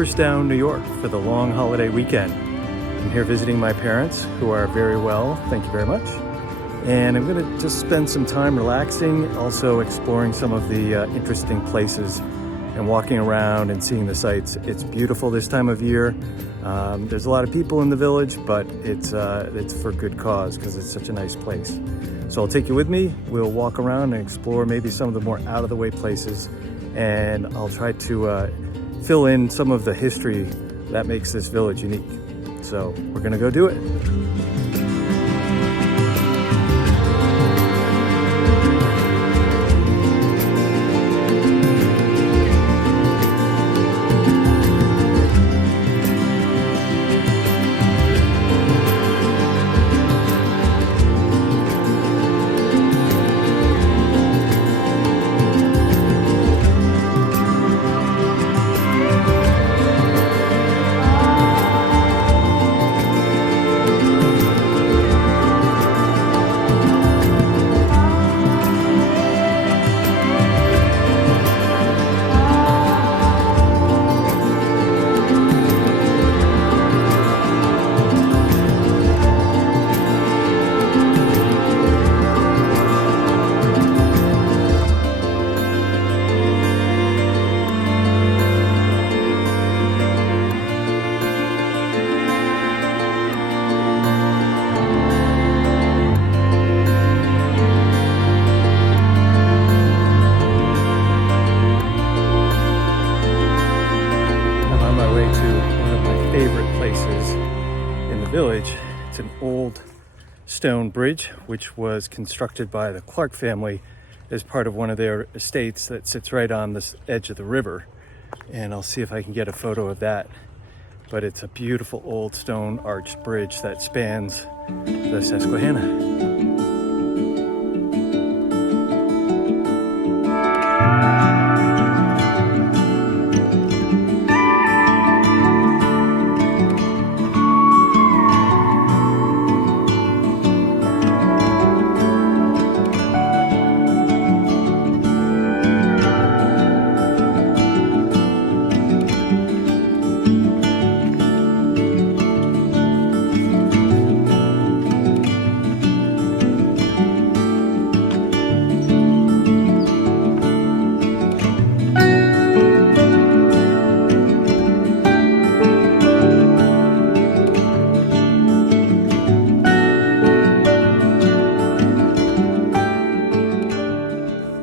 Cooperstown, New York for the long holiday weekend. I'm here visiting my parents, who are very well, thank you very much. And I'm gonna just spend some time relaxing, also exploring some of the interesting places and walking around and seeing the sights. It's beautiful this time of year. There's a lot of people in the village, but it's for good cause because it's such a nice place. So I'll take you with me. We'll walk around and explore maybe some of the more out of the way places, and I'll try to fill in some of the history that makes this village unique. So we're gonna go do it. Village. It's an old stone bridge which was constructed by the Clark family as part of one of their estates that sits right on this edge of the river, and I'll see if I can get a photo of that. But it's a beautiful old stone arched bridge that spans the Susquehanna.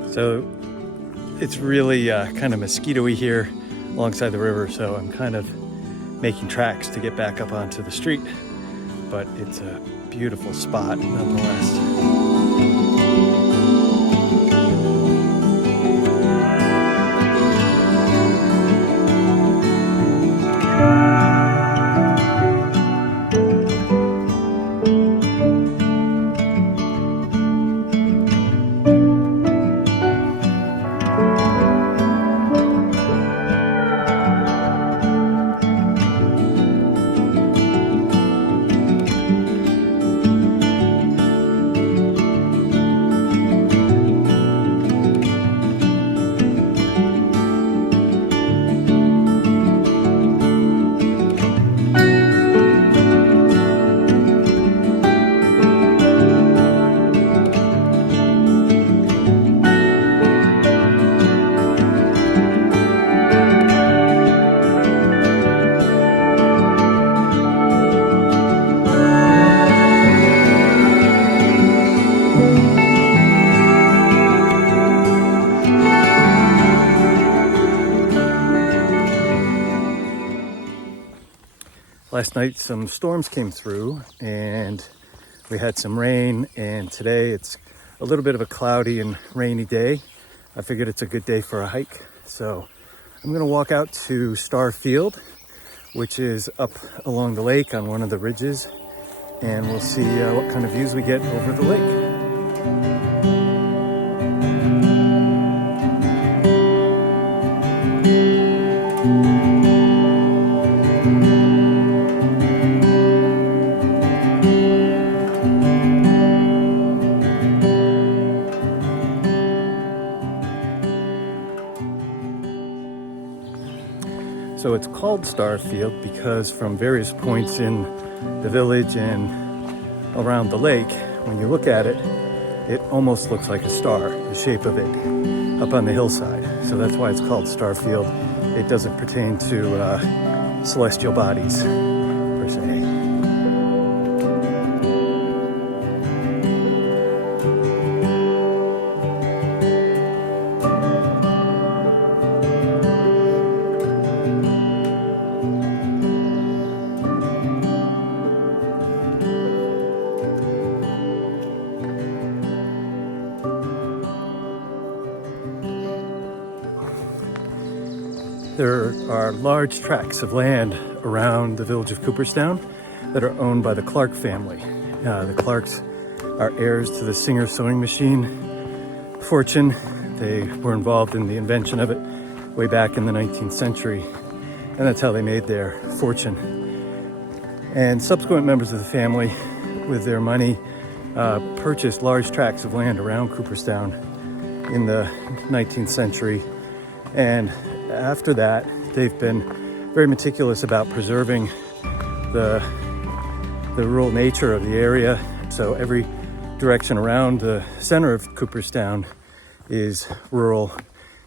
So it's really kind of mosquito-y here alongside the river, so I'm kind of making tracks to get back up onto the street, but it's a beautiful spot nonetheless. Last night some storms came through and we had some rain, and today it's a little bit of a cloudy and rainy day. I figured it's a good day for a hike, so I'm gonna walk out to Star Field, which is up along the lake on one of the ridges, and we'll see what kind of views we get over the lake. So it's called Starfield because from various points in the village and around the lake, when you look at it, it almost looks like a star, the shape of it, up on the hillside. So that's why it's called Starfield. It doesn't pertain to celestial bodies, per se. There are large tracts of land around the village of Cooperstown that are owned by the Clark family. The Clarks are heirs to the Singer sewing machine fortune. They were involved in the invention of it way back in the 19th century, and that's how they made their fortune. And subsequent members of the family, with their money, purchased large tracts of land around Cooperstown in the 19th century. And after that, they've been very meticulous about preserving the rural nature of the area. So every direction around the center of Cooperstown is rural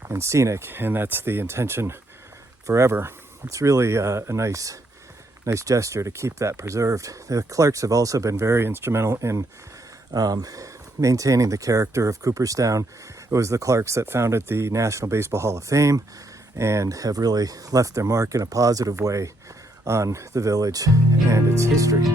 and scenic, and that's the intention forever. It's really a nice gesture to keep that preserved. The Clarks have also been very instrumental in maintaining the character of Cooperstown. It was the Clarks that founded the National Baseball Hall of Fame and have really left their mark in a positive way on the village and its history.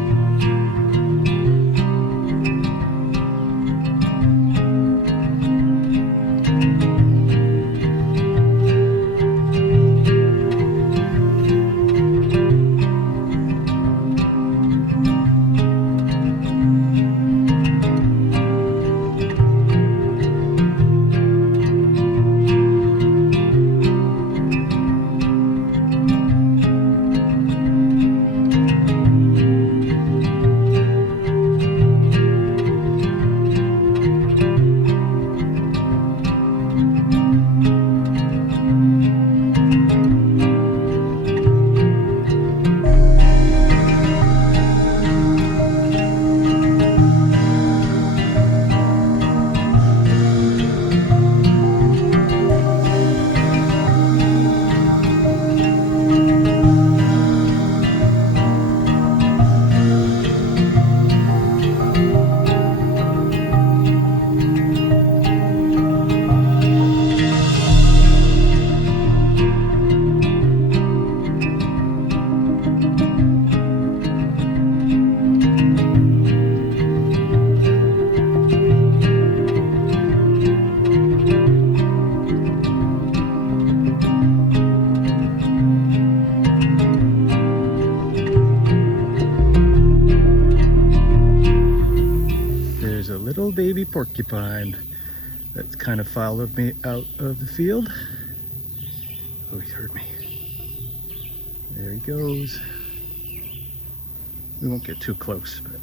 Baby porcupine that's kind of followed me out of the field. Oh, he heard me. There he goes. We won't get too close, but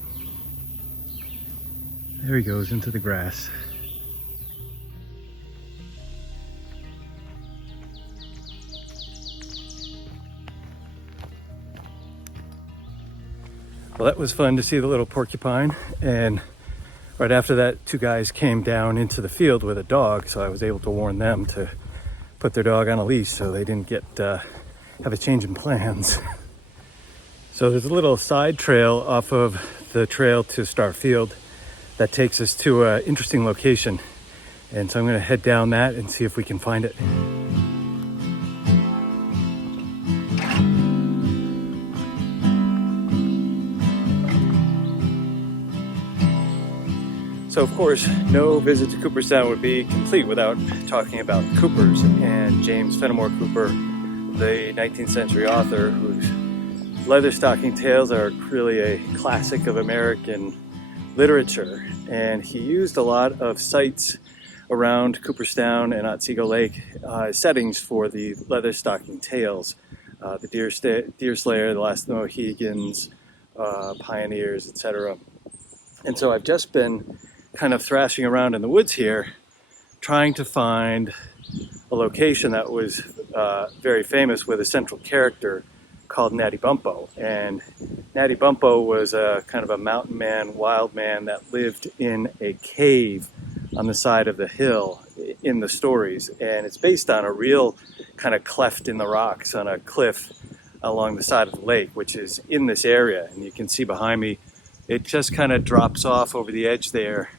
there he goes into the grass. Well, that was fun to see the little porcupine, and right after that, two guys came down into the field with a dog, so I was able to warn them to put their dog on a leash so they didn't get have a change in plans. So there's a little side trail off of the trail to Starfield that takes us to an interesting location, and so I'm going to head down that and see if we can find it. So of course, no visit to Cooperstown would be complete without talking about Coopers and James Fenimore Cooper, the 19th century author whose Leatherstocking Tales are really a classic of American literature. And he used a lot of sites around Cooperstown and Otsego Lake settings for the Leatherstocking Tales, the Deer Slayer, the Last of the Mohegans, Pioneers, etc. And so I've just been kind of thrashing around in the woods here, trying to find a location that was very famous with a central character called Natty Bumppo. And Natty Bumppo was a kind of a mountain man, wild man that lived in a cave on the side of the hill in the stories. And it's based on a real kind of cleft in the rocks on a cliff along the side of the lake, which is in this area. And you can see behind me, it just kind of drops off over the edge there.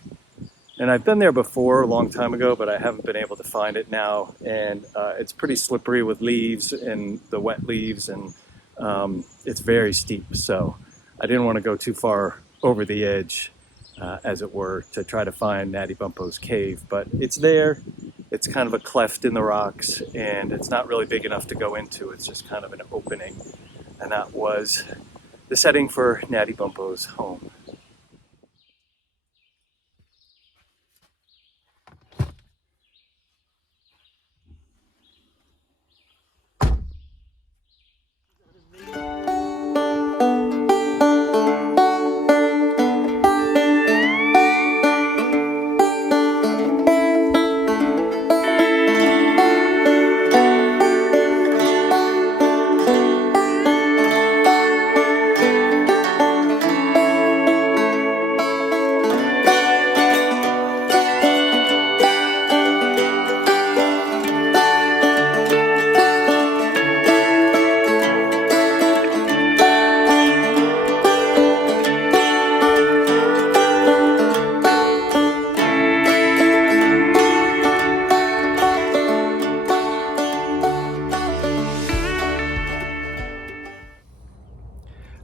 And I've been there before a long time ago, but I haven't been able to find it now. And it's pretty slippery with leaves and the wet leaves, and it's very steep. So I didn't want to go too far over the edge, as it were, to try to find Natty Bumppo's cave. But it's there. It's kind of a cleft in the rocks, and it's not really big enough to go into. It's just kind of an opening. And that was the setting for Natty Bumppo's home.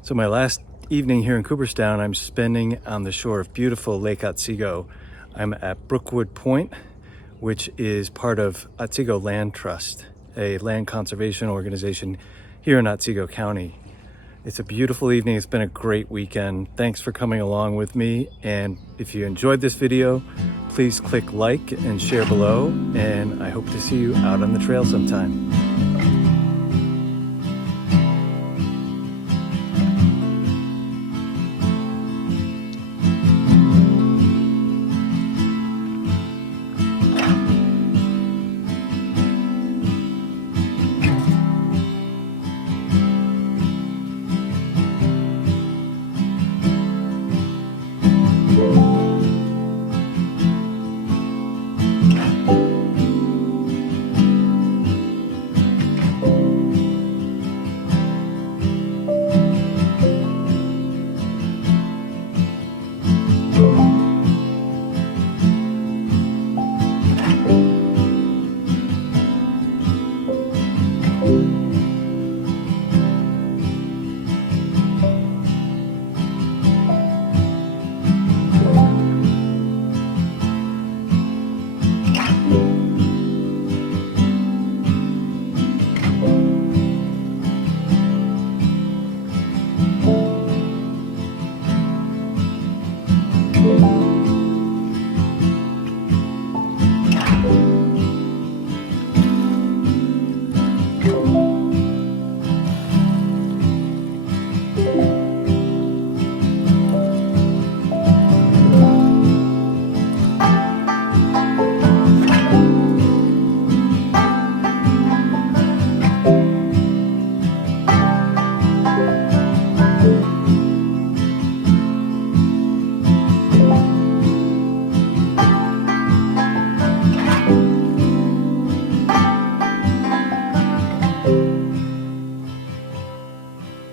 So my last evening here in Cooperstown, I'm spending on the shore of beautiful Lake Otsego. I'm at Brookwood Point, which is part of Otsego Land Trust, a land conservation organization here in Otsego County. It's a beautiful evening. It's been a great weekend. Thanks for coming along with me. And if you enjoyed this video, please click like and share below. And I hope to see you out on the trail sometime.